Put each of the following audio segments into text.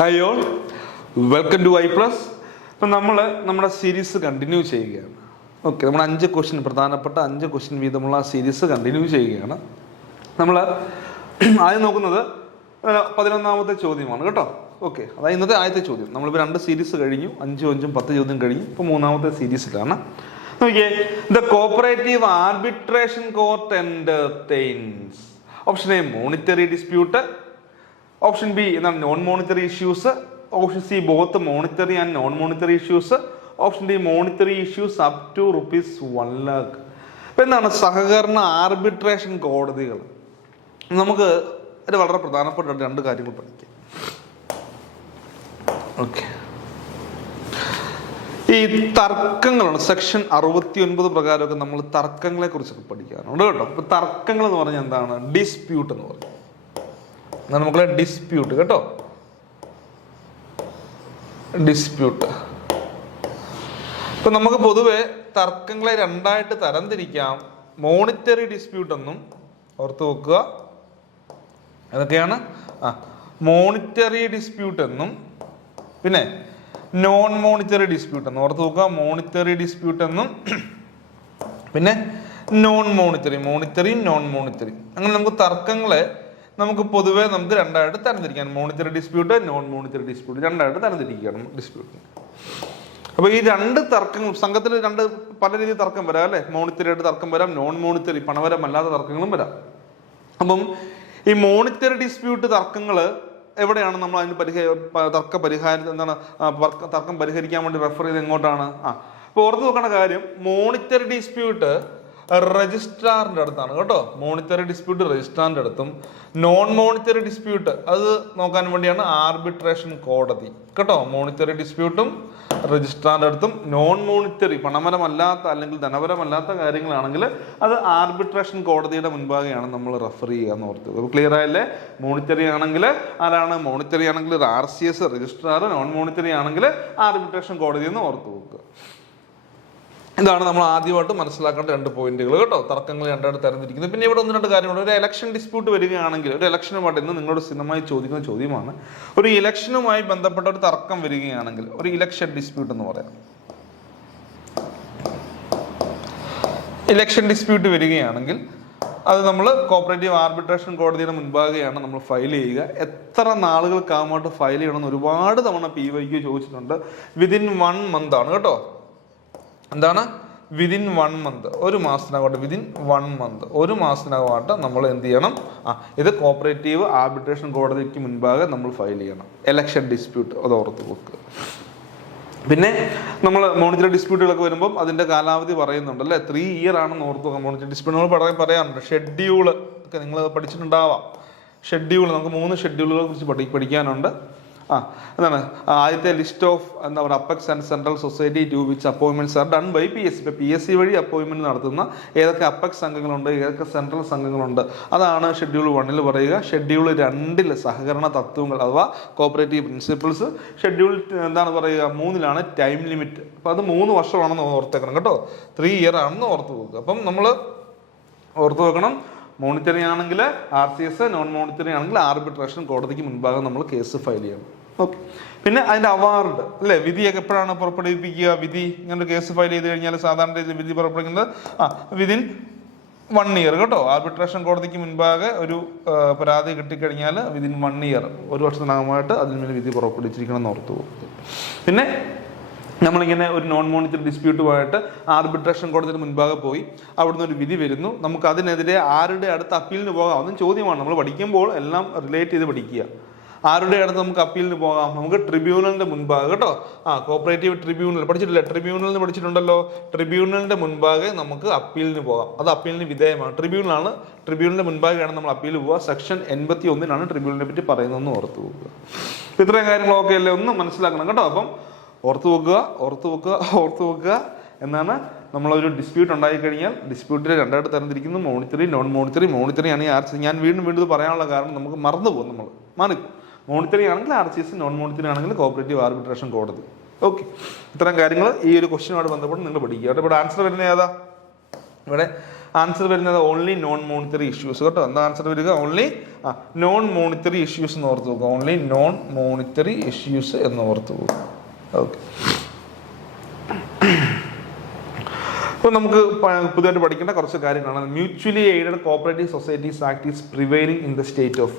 Hi all, welcome to I+. അപ്പം നമ്മൾ നമ്മുടെ സീരീസ് കണ്ടിന്യൂ ചെയ്യുകയാണ്. ഓക്കെ, നമ്മൾ 5 ക്വസ്റ്റ്യൻ, പ്രധാനപ്പെട്ട 5 ക്വസ്റ്റ്യൻ വീതമുള്ള ആ സീരീസ് കണ്ടിന്യൂ ചെയ്യുകയാണ്. നമ്മൾ ആദ്യം നോക്കുന്നത് 11ാമത്തെ ചോദ്യമാണ് കേട്ടോ. ഓക്കെ, അതായത് ഇന്നത്തെ ആദ്യത്തെ ചോദ്യം. നമ്മളിപ്പോൾ 2 സീരീസ് കഴിഞ്ഞു, 5 10 ചോദ്യം കഴിഞ്ഞു. ഇപ്പോൾ 3ാമത്തെ സീരീസിലാണ്. നോക്കിയേ, the cooperative arbitration court entertains option A monetary dispute, option B എന്താണ് non monetary issues, option C both monetary and non monetary issues, option D monetary issues up to ₹1 lakh. ഇപ്പം എന്താണ് സഹകരണ ആർബിട്രേഷൻ കോടതികൾ? നമുക്ക് ഒരു വളരെ പ്രധാനപ്പെട്ട 2 കാര്യങ്ങൾ പഠിക്കാം. ഓക്കെ, ഈ തർക്കങ്ങളാണ് സെക്ഷൻ 69 പ്രകാരമൊക്കെ നമ്മൾ തർക്കങ്ങളെ കുറിച്ചൊക്കെ പഠിക്കാറുണ്ട് കേട്ടോ. അപ്പൊ തർക്കങ്ങൾ എന്ന് പറഞ്ഞാൽ എന്താണ്? ഡിസ്പ്യൂട്ട് എന്ന് പറയും. എന്നാൽ മക്കളെ ഡിസ്പ്യൂട്ട് കേട്ടോ, ഡിസ്പ്യൂട്ട്. ഇപ്പൊ നമുക്ക് പൊതുവെ തർക്കങ്ങളെ 2ആയിട്ട് തരംതിരിക്കാം. മോണിറ്ററി ഡിസ്പ്യൂട്ട് എന്നും ഓർത്ത് വെക്കുക. ഏതൊക്കെയാണ്? മോണിറ്ററി ഡിസ്പ്യൂട്ട് എന്നും പിന്നെ നോൺ മോണിറ്ററി ഡിസ്പ്യൂട്ട് എന്നും ഓർത്ത് നോക്കുക. മോണിറ്ററി ഡിസ്പ്യൂട്ട് എന്നും പിന്നെ non monetary, monetary non monetary. അങ്ങനെ നമുക്ക് തർക്കങ്ങളെ പൊതുവെ 2ആയിട്ട് തരംതിരിക്കാം. Monetary dispute, non monetary dispute 2ആയിട്ട് തരംതിരിക്കുകയാണ് ഡിസ്പ്യൂട്ടിന്. അപ്പൊ ഈ 2 തർക്കങ്ങൾ സംഘത്തിൽ പല രീതിയിൽ തർക്കം വരാം അല്ലെ. മോണിറ്ററി ആയിട്ട് തർക്കം വരാം, നോൺ മോണിറ്ററി പണപരമല്ലാത്ത തർക്കങ്ങളും വരാം. അപ്പം ഈ മോണിറ്ററി ഡിസ്പ്യൂട്ട് തർക്കങ്ങൾ എവിടെയാണ് നമ്മൾ അതിന് തർക്കം പരിഹരിക്കാൻ വേണ്ടി റെഫർ ചെയ്ത് എങ്ങോട്ടാണ്? അപ്പൊ ഓർത്ത് നോക്കേണ്ട കാര്യം, മോണിറ്ററി ഡിസ്പ്യൂട്ട് രജിസ്ട്രാറിന്റെ അടുത്താണ് കേട്ടോ. മോണിറ്ററി ഡിസ്പ്യൂട്ട് രജിസ്ട്രാറിന്റെ അടുത്തും, നോൺ മോണിറ്ററി ഡിസ്പ്യൂട്ട് അത് നോക്കാൻ വേണ്ടിയാണ് ആർബിട്രേഷൻ കോടതി കേട്ടോ. മോണിറ്ററി ഡിസ്പ്യൂട്ടും രജിസ്ട്രാറിന്റെ അടുത്തും, നോൺ മോണിറ്ററി പണപരമല്ലാത്ത അല്ലെങ്കിൽ ധനപരമല്ലാത്ത കാര്യങ്ങളാണെങ്കിൽ അത് ആർബിട്രേഷൻ കോടതിയുടെ മുൻപാകെയാണ് നമ്മൾ റെഫർ ചെയ്യുക എന്ന് ഓർത്ത്. ക്ലിയർ ആയല്ലേ? മോണിറ്ററി ആണെങ്കിൽ ആരാണ്? മോണിറ്ററി ആണെങ്കിൽ RCS രജിസ്ട്രാർ, നോൺ മോണിറ്ററി ആണെങ്കിൽ ആർബിട്രേഷൻ കോടതി എന്ന് ഓർത്ത് വെക്കുക. ഇതാണ് നമ്മൾ ആദ്യമായിട്ട് മനസ്സിലാക്കേണ്ട 2 പോയിന്റുകൾ കേട്ടോ. തർക്കങ്ങൾ 2ആയിട്ട് തരംതിരിക്കുന്നത്. പിന്നെ ഇവിടെ 1-2 കാര്യങ്ങളുണ്ട്. ഒരു ഇലക്ഷൻ ഡിസ്പ്യൂട്ട് വരികയാണെങ്കിൽ, ഒരു ഇലക്ഷനുമായിട്ട് ഇന്ന് നിങ്ങളോട് സ്ഥിരമായി ചോദിക്കുന്ന ചോദ്യമാണ്, ഒരു ഇലക്ഷനുമായി ബന്ധപ്പെട്ട ഒരു തർക്കം വരികയാണെങ്കിൽ, ഒരു ഇലക്ഷൻ ഡിസ്പ്യൂട്ട് എന്ന് പറയാം. ഇലക്ഷൻ ഡിസ്പ്യൂട്ട് വരികയാണെങ്കിൽ അത് നമ്മൾ കോപ്പറേറ്റീവ് ആർബിട്രേഷൻ കോടതിയുടെ മുൻപാകെയാണ് നമ്മൾ ഫയൽ ചെയ്യുക. എത്ര നാളുകൾക്കാകുമ്പോട്ട് ഫയൽ ചെയ്യണമെന്ന് ഒരുപാട് തവണ PYQ ചോദിച്ചിട്ടുണ്ട്. വിതിൻ 1 month ആണ് കേട്ടോ. എന്താണ്? വിതിൻ 1 month, 1 മാസത്തിനകമായിട്ട്, വിതിൻ 1 month, 1 മാസത്തിനകമായിട്ട് നമ്മൾ എന്ത് ചെയ്യണം? ഇത് കോപ്പറേറ്റീവ് ആർബിട്രേഷൻ കോടതിക്ക് മുൻപാകെ നമ്മൾ ഫയൽ ചെയ്യണം. ഇലക്ഷൻ ഡിസ്പ്യൂട്ട് അത് ഓർത്ത് വെക്കുക. പിന്നെ നമ്മൾ മോണിറ്ററി ഡിസ്പ്യൂട്ടുകളൊക്കെ വരുമ്പോൾ അതിന്റെ കാലാവധി പറയുന്നുണ്ട് അല്ലേ. 3 year ആണെന്ന് ഓർത്ത് വെക്കുക. മോണിറ്ററി ഡിസ്പ്യൂട്ടുകൾ പറയാറുണ്ട്. ഷെഡ്യൂള് ഒക്കെ നിങ്ങൾ പഠിച്ചിട്ടുണ്ടാവാം. ഷെഡ്യൂൾ, നമുക്ക് 3 ഷെഡ്യൂളുകളെ കുറിച്ച് പഠിക്കാനുണ്ട്. എന്താണ്? ആദ്യത്തെ ലിസ്റ്റ് ഓഫ് എന്താ പറയുക, apex and central society to which appointments are done by PSC. ഇപ്പം PSC വഴി അപ്പോയിൻമെന്റ് നടത്തുന്ന ഏതൊക്കെ അപ്പെക്സ് സംഘങ്ങളുണ്ട്, ഏതൊക്കെ സെൻട്രൽ സംഘങ്ങളുണ്ട്, അതാണ് ഷെഡ്യൂൾ 1 പറയുക. ഷെഡ്യൂൾ 2 സഹകരണ തത്വങ്ങൾ അഥവാ കോപ്പറേറ്റീവ് പ്രിൻസിപ്പിൾസ്. ഷെഡ്യൂൾ എന്താണ് പറയുക 3 ടൈം ലിമിറ്റ്. അപ്പം അത് 3 വർഷമാണെന്ന് ഓർത്തേക്കണം കേട്ടോ. 3 year ആണെന്ന് ഓർത്ത് വെക്കുക. അപ്പം നമ്മൾ ഓർത്ത് വെക്കണം, മോണിറ്ററി ആണെങ്കിൽ RCS, നോൺ മോണിറ്ററി ആണെങ്കിൽ ആർബിട്രേഷൻ കോടതിക്ക് മുൻപാകെ നമ്മൾ കേസ് ഫയൽ ചെയ്യണം. ഓക്കെ, പിന്നെ അതിന്റെ അവാർഡ് അല്ലെ, വിധിയൊക്കെ എപ്പോഴാണ് പുറപ്പെടുവിപ്പിക്കുക? വിധി ഇങ്ങനെ കേസ് ഫയൽ ചെയ്ത് കഴിഞ്ഞാൽ സാധാരണ രീതിയിൽ വിധി പുറപ്പെടുവിക്കുന്നത് വിതിൻ 1 year കേട്ടോ. ആർബിട്രേഷൻ കോടതിക്ക് മുൻപാകെ ഒരു പരാതി കിട്ടിക്കഴിഞ്ഞാൽ വിതിൻ 1 year, 1 വർഷത്തിനകമായിട്ട് അതിന്മേൽ വിധി പുറപ്പെടുവിച്ചിരിക്കണം എന്ന് ഓർത്തു പോകും. പിന്നെ നമ്മളിങ്ങനെ ഒരു നോൺ മോണിറ്ററി ഡിസ്പ്യൂട്ടുമായിട്ട് ആർബിട്രേഷൻ കോടതിയുടെ മുൻപാകെ പോയി അവിടുന്ന് ഒരു വിധി വരുന്നു. നമുക്ക് അതിനെതിരെ ആരുടെ അടുത്ത് അപ്പീലിന് പോകാം? അതും ചോദ്യമാണ്. നമ്മൾ പഠിക്കുമ്പോൾ എല്ലാം റിലേറ്റ് ചെയ്ത് പഠിക്കുക. ആരുടെ അടുത്ത് നമുക്ക് അപ്പീലിന് പോകാം? നമുക്ക് ട്രിബ്യൂണലിന്റെ മുൻപാകെ കേട്ടോ. കോപ്പറേറ്റീവ് ട്രിബ്യൂണൽ പഠിച്ചിട്ടില്ല? ട്രിബ്യൂണലിന് പഠിച്ചിട്ടുണ്ടല്ലോ. ട്രിബ്യൂണലിന്റെ മുൻപാകെ നമുക്ക് അപ്പീലിന് പോകാം. അത് അപ്പീലിന് വിധേയമാണ്. ട്രിബ്യൂണലാണ്. ട്രിബ്യൂണലിന്റെ മുൻപാകെയാണ് നമ്മൾ അപ്പീൽ പോവുക. സെക്ഷൻ 81 ട്രിബ്യൂണലിനെ പറ്റി പറയുന്നതെന്ന് ഓർത്ത് പോകുക. ഇത്രയും കാര്യങ്ങളൊക്കെ അല്ലേ ഒന്ന് മനസ്സിലാക്കണം കേട്ടോ. അപ്പം ഓർത്ത് വെക്കുക എന്നാണ്. നമ്മളൊരു ഡിസ്പ്യൂട്ട് ഉണ്ടായിക്കഴിഞ്ഞാൽ ഡിസ്പ്യൂട്ടിൽ 2ആയിട്ട് തരംതിരിക്കുന്നു. Monetary, non monetary. മോണിറ്ററി ആണെങ്കിൽ ഞാൻ വീണ്ടും പറയാനുള്ള കാരണം നമുക്ക് മറന്നു പോകും, നമ്മൾ മാറിക്കും. മോണിറ്ററി ആണെങ്കിൽ RCS, നോൺ മോണിറ്ററി ആണെങ്കിൽ കോപ്പറേറ്റീവ് ആർബിട്രേഷൻ കോടതി. ഓക്കെ, ഇത്തരം കാര്യങ്ങൾ ഈ ഒരു ക്വസ്റ്റ്യനുമായിട്ട് ബന്ധപ്പെട്ട് നിങ്ങൾ പഠിക്കുക. ഇവിടെ ആൻസർ വരുന്നത് ഏതാ? ഇവിടെ ആൻസർ വരുന്നത് ഓൺലി നോൺ മോണിറ്ററി ഇഷ്യൂസ് കേട്ടോ. എന്താ ആൻസർ വരിക? ഓൺലി നോൺ മോണിറ്ററി ഇഷ്യൂസ് എന്ന് ഓർത്ത് പോകുക. ഓൺലി നോൺ മോണിറ്ററി ഇഷ്യൂസ് എന്ന് ഓർത്ത് പോകുക. ഓക്കെ, അപ്പോൾ നമുക്ക് പുതിയതായിട്ട് പഠിക്കേണ്ട കുറച്ച് കാര്യങ്ങളാണ്. Mutually aided cooperative societies act is prevailing in the state of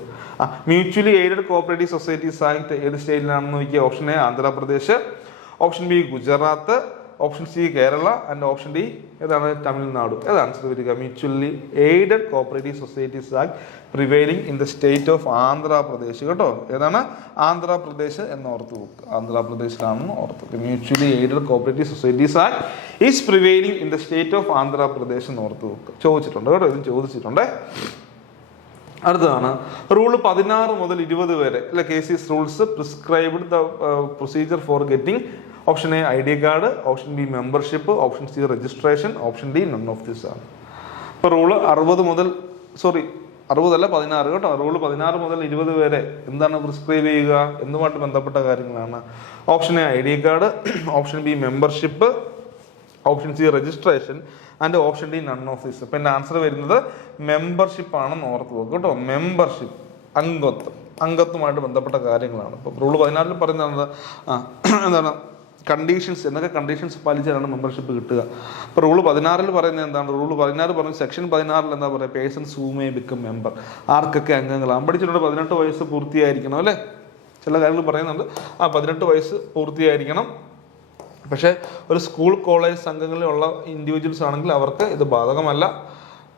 mutually aided cooperative societies act ഏത് സ്റ്റേറ്റിലാണെന്ന് നോക്കിയാൽ option A Andhra Pradesh, option B Gujarat, option C Kerala and option D ഏതാണ്? തമിഴ്നാട്. ഏത് ആൻസർ വരിക? Mutually aided cooperative societies act prevailing in the state of Andhra Pradesh കേട്ടോ. ഏതാണ്? ആന്ധ്രാപ്രദേശ് എന്ന് ഓർത്ത് വെക്കുക. ആന്ധ്രാപ്രദേശിലാണെന്ന് ഓർത്ത് വെക്കുക. Mutually aided cooperative societies act is prevailing in the state of Andhra Pradesh എന്ന് ഓർത്ത് വെക്കുക. ചോദിച്ചിട്ടുണ്ട് കേട്ടോ, ഇത് ചോദിച്ചിട്ടുണ്ട്. അടുത്തതാണ് റൂൾ 16 മുതൽ 20 വരെ അല്ലെ cases rules prescribed the procedure for getting option A ID card, option B membership, option C registration, option D none of this ആണ്. ഇപ്പൊ റൂള് 60 മുതൽ 16 കേട്ടോ. റൂള് 16 മുതൽ 20 വരെ എന്താണ് പ്രിസ്ക്രൈബ് ചെയ്യുക? എന്തുമായിട്ട് ബന്ധപ്പെട്ട കാര്യങ്ങളാണ്? Option A ID card, option B membership, option C registration and option D none of this. ഇപ്പൊ എന്റെ ആൻസർ വരുന്നത് മെമ്പർഷിപ്പ് ആണെന്ന് ഓർത്ത് പോകും കേട്ടോ. മെമ്പർഷിപ്പ്, അംഗത്വമായിട്ട് ബന്ധപ്പെട്ട കാര്യങ്ങളാണ്. ഇപ്പൊ റൂള് 16 പറയുന്നത് എന്താണ്? കണ്ടീഷൻസ്, എന്നൊക്കെ കണ്ടീഷൻസ് പാലിച്ചാലാണ് മെമ്പർഷിപ്പ് കിട്ടുക. ഇപ്പോൾ റൂൾ 16 പറയുന്നത് എന്താണ്? റൂൾ 16 പറഞ്ഞു, സെക്ഷൻ 16 എന്താ പറയുക? Persons who may become member. ആർക്കൊക്കെ അംഗങ്ങളാണ്? പഠിച്ചിട്ടുണ്ട് 18 വയസ്സ് പൂർത്തിയായിരിക്കണം അല്ലേ? ചില കാര്യങ്ങൾ പറയുന്നുണ്ട് 18 വയസ്സ് പൂർത്തിയായിരിക്കണം. പക്ഷേ ഒരു സ്കൂൾ കോളേജ് സംഘങ്ങളിലുള്ള ഇൻഡിവിജ്വൽസ് ആണെങ്കിൽ അവർക്ക് ഇത് ബാധകമല്ല.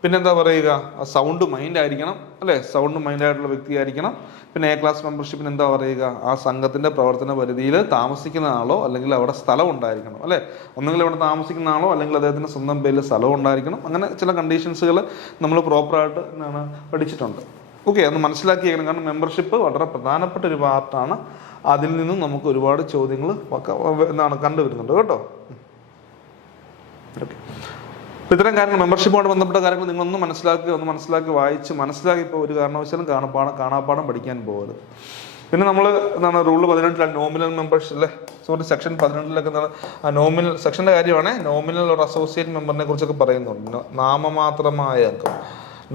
പിന്നെന്താ പറയുക? സൗണ്ട് മൈൻഡ് ആയിരിക്കണം അല്ലേ? സൗണ്ട് മൈൻഡ് ആയിട്ടുള്ള വ്യക്തിയായിരിക്കണം. പിന്നെ A ക്ലാസ് മെമ്പർഷിപ്പിന് എന്താ പറയുക? ആ സംഘത്തിന്റെ പ്രവർത്തന പരിധിയിൽ താമസിക്കുന്ന ആളോ അല്ലെങ്കിൽ അവിടെ സ്ഥലം ഉണ്ടായിരിക്കണം അല്ലേ? ഒന്നുകിൽ ഇവിടെ താമസിക്കുന്ന ആളോ അല്ലെങ്കിൽ അദ്ദേഹത്തിന്റെ സ്വന്തം പേരിൽ സ്ഥലം ഉണ്ടായിരിക്കണം. അങ്ങനെ ചില കണ്ടീഷൻസുകൾ നമ്മൾ പ്രോപ്പറായിട്ട് പഠിച്ചിട്ടുണ്ട്. ഓക്കെ, അത് മനസ്സിലാക്കിയേക്കണം. കാരണം മെമ്പർഷിപ്പ് വളരെ പ്രധാനപ്പെട്ട ഒരു പാർട്ടാണ്. അതിൽ നിന്നും നമുക്ക് ഒരുപാട് ചോദ്യങ്ങൾ കണ്ടുവരുന്നുണ്ട് കേട്ടോ. ഓക്കെ, ഇത്തരം കാര്യങ്ങൾ മെമ്പർഷിപ്പുമായിട്ട് ബന്ധപ്പെട്ട കാര്യങ്ങൾ നിങ്ങളൊന്ന് മനസ്സിലാക്കി വായിച്ച് മനസ്സിലാക്കി ഇപ്പോൾ ഒരു കാരണവശാലും കാണാപ്പാടം പഠിക്കാൻ പോകരുത്. പിന്നെ നമ്മൾ റൂൾ 18 നോമിനൽ മെമ്പേഴ്സ് അല്ലേ? സെക്ഷൻ 18 നോമിനൽ സെക്ഷന്റെ കാര്യമാണ്. നോമിനൽ ഒരു അസോസിയേറ്റ് മെമ്പറിനെ കുറിച്ചൊക്കെ പറയുന്നുണ്ട്. നാമമാത്രമായ അംഗം,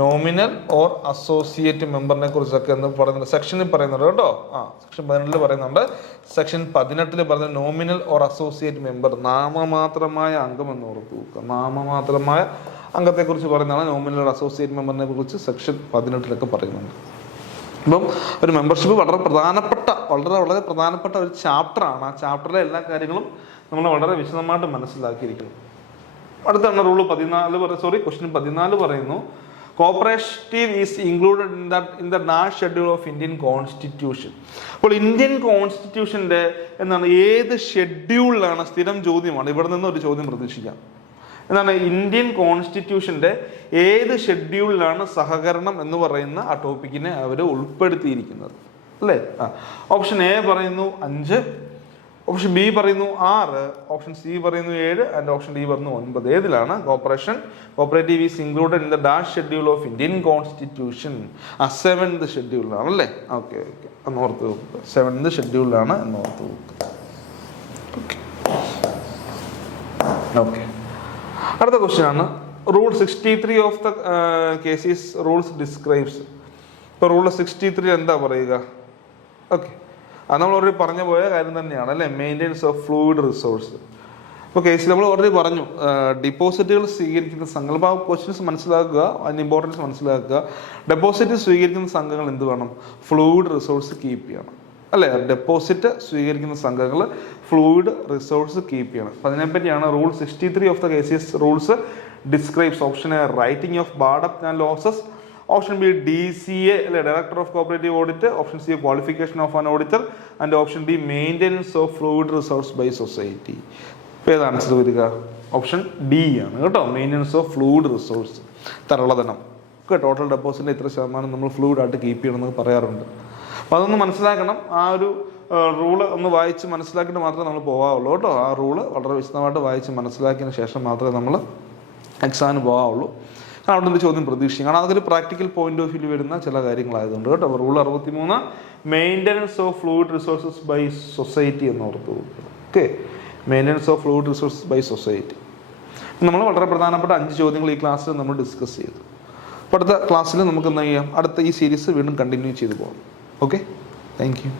നോമിനൽ ഓർ അസോസിയേറ്റ് മെമ്പറിനെ കുറിച്ചൊക്കെ എന്ന് പറയുന്നുണ്ട്. സെക്ഷനിൽ പറയുന്നുണ്ട് കേട്ടോ. സെക്ഷൻ 18 പറയുന്നുണ്ട്. സെക്ഷൻ 18 പറയുന്നത് നോമിനൽ ഓർ അസോസിയേറ്റ് മെമ്പർ, നാമമാത്രമായ അംഗം എന്ന് ഓർത്തു വെക്കുക. നാമമാത്രമായ അംഗത്തെ കുറിച്ച് പറയുന്നതാണ് നോമിനൽ ഓർ അസോസിയേറ്റ് മെമ്പറിനെ കുറിച്ച് സെക്ഷൻ 18 പറയുന്നുണ്ട്. അപ്പം ഒരു മെമ്പർഷിപ്പ് വളരെ പ്രധാനപ്പെട്ട ഒരു ചാപ്റ്ററാണ്. ആ ചാപ്റ്ററിലെ എല്ലാ കാര്യങ്ങളും നമ്മൾ വളരെ വിശദമായിട്ട് മനസ്സിലാക്കിയിരിക്കണം. അടുത്താണ് റൂൾ 14 ക്വസ്റ്റ്യൻ 14 പറയുന്നു, cooperative is included in the dash schedule of Indian constitution. അപ്പോൾ ഇന്ത്യൻ കോൺസ്റ്റിറ്റ്യൂഷന്റെ ഏത് ഷെഡ്യൂളിലാണ്? സ്ഥിരം ചോദ്യമാണ്. ഇവിടെ നിന്ന് ഒരു ചോദ്യം പ്രതീക്ഷിക്കാം. എന്താണ് ഇന്ത്യൻ കോൺസ്റ്റിറ്റ്യൂഷന്റെ ഏത് ഷെഡ്യൂളിലാണ് സഹകരണം എന്ന് പറയുന്ന ആ ടോപ്പിക്കിനെ അവർ ഉൾപ്പെടുത്തിയിരിക്കുന്നത് അല്ലേ? ഓപ്ഷൻ എ പറയുന്നു 5, ഓപ്ഷൻ ബി പറയുന്നു 6, ഓപ്ഷൻ സി പറയുന്നു 7 ആൻഡ് ഓപ്ഷൻ ഡി പറയുന്നു 9. ഏതിലാണ് cooperative is included in the dash schedule of Indian constitution? 7th ഷെഡ്യൂളിലാണ് അല്ലേ? ഓക്കെ, എന്നോർത്ത് നോക്കുക. 7th ഷെഡ്യൂളിലാണ് എന്നോർത്ത് നോക്കുക. ഓക്കെ, അടുത്ത ക്വസ്റ്റ്യൻ ആണ് rule 63 of the cases rules describes. ഇപ്പോൾ റൂൾ 63 എന്താ പറയുക? ഓക്കെ, അത് നമ്മൾ ഓൾറെഡി പറഞ്ഞു പോയ കാര്യം തന്നെയാണ് അല്ലേ? Maintenance of fluid resource. ഇപ്പോൾ കേസിൽ നമ്മൾ ഓൾറെഡി പറഞ്ഞു ഡിപ്പോസിറ്റുകൾ സ്വീകരിക്കുന്ന സംഘങ്ങൾ. അപ്പോൾ ആ ക്വസ്റ്റ്യൻസ് മനസ്സിലാക്കുക, അതിന് ഇമ്പോർട്ടൻസ് മനസ്സിലാക്കുക. ഡെപ്പോസിറ്റ് സ്വീകരിക്കുന്ന സംഘങ്ങൾ എന്ത് വേണം? ഫ്ലൂയിഡ് റിസോഴ്സ് കീപ്പ് ചെയ്യണം അല്ലേ? ഡെപ്പോസിറ്റ് സ്വീകരിക്കുന്ന സംഘങ്ങൾ ഫ്ലൂയിഡ് റിസോഴ്സ് കീപ്പ് ചെയ്യണം. അപ്പം അതിനെപ്പറ്റിയാണ് rule 63 of the cases rules describes. Option A writing of bad debt and losses, option B DCA അല്ലെ director of cooperative audit, option C qualification of an auditor and option D maintenance of fluid resource by society. ഇപ്പോൾ ഏത് answer വരിക? Option D ആണ് കേട്ടോ. Maintenance of fluid resource, തരളധനം. Total ഡെപ്പോസിറ്റിന്റെ ഇത്ര ശതമാനം നമ്മൾ ഫ്ലൂയിഡ് ആയിട്ട് കീപ്പ് ചെയ്യണം എന്ന് പറയാറുണ്ട്. അപ്പം അതൊന്ന് മനസ്സിലാക്കണം. ആ ഒരു റൂള് ഒന്ന് വായിച്ച് മനസ്സിലാക്കിയിട്ട് മാത്രമേ നമ്മൾ പോകാവുള്ളൂ കേട്ടോ. ആ റൂള് വളരെ വിശദമായിട്ട് വായിച്ച് മനസ്സിലാക്കിയതിന് ശേഷം മാത്രമേ നമ്മൾ എക്സാമിന് പോകാവുള്ളൂ. അവിടെ നിന്ന് ചോദ്യം പ്രതീക്ഷിക്കും. കാരണം അതൊരു പ്രാക്ടിക്കൽ പോയിന്റ് ഓഫ് വ്യൂ വരുന്ന ചില കാര്യങ്ങളായതുകൊണ്ട് കേട്ടോ. Rule 63 maintenance of fluid resources by society എന്ന് ഓർത്ത് കൊടുക്കുക. Okay, maintenance of fluid resources by society. നമ്മൾ വളരെ പ്രധാനപ്പെട്ട 5 ചോദ്യങ്ങൾ ഈ ക്ലാസ്സിൽ നമ്മൾ ഡിസ്കസ് ചെയ്തു. അപ്പോൾ അടുത്ത ക്ലാസ്സിൽ നമുക്ക് എന്ത് ചെയ്യാം, അടുത്ത ഈ സീരീസ് വീണ്ടും കണ്ടിന്യൂ ചെയ്തു പോകാം. Okay, thank you.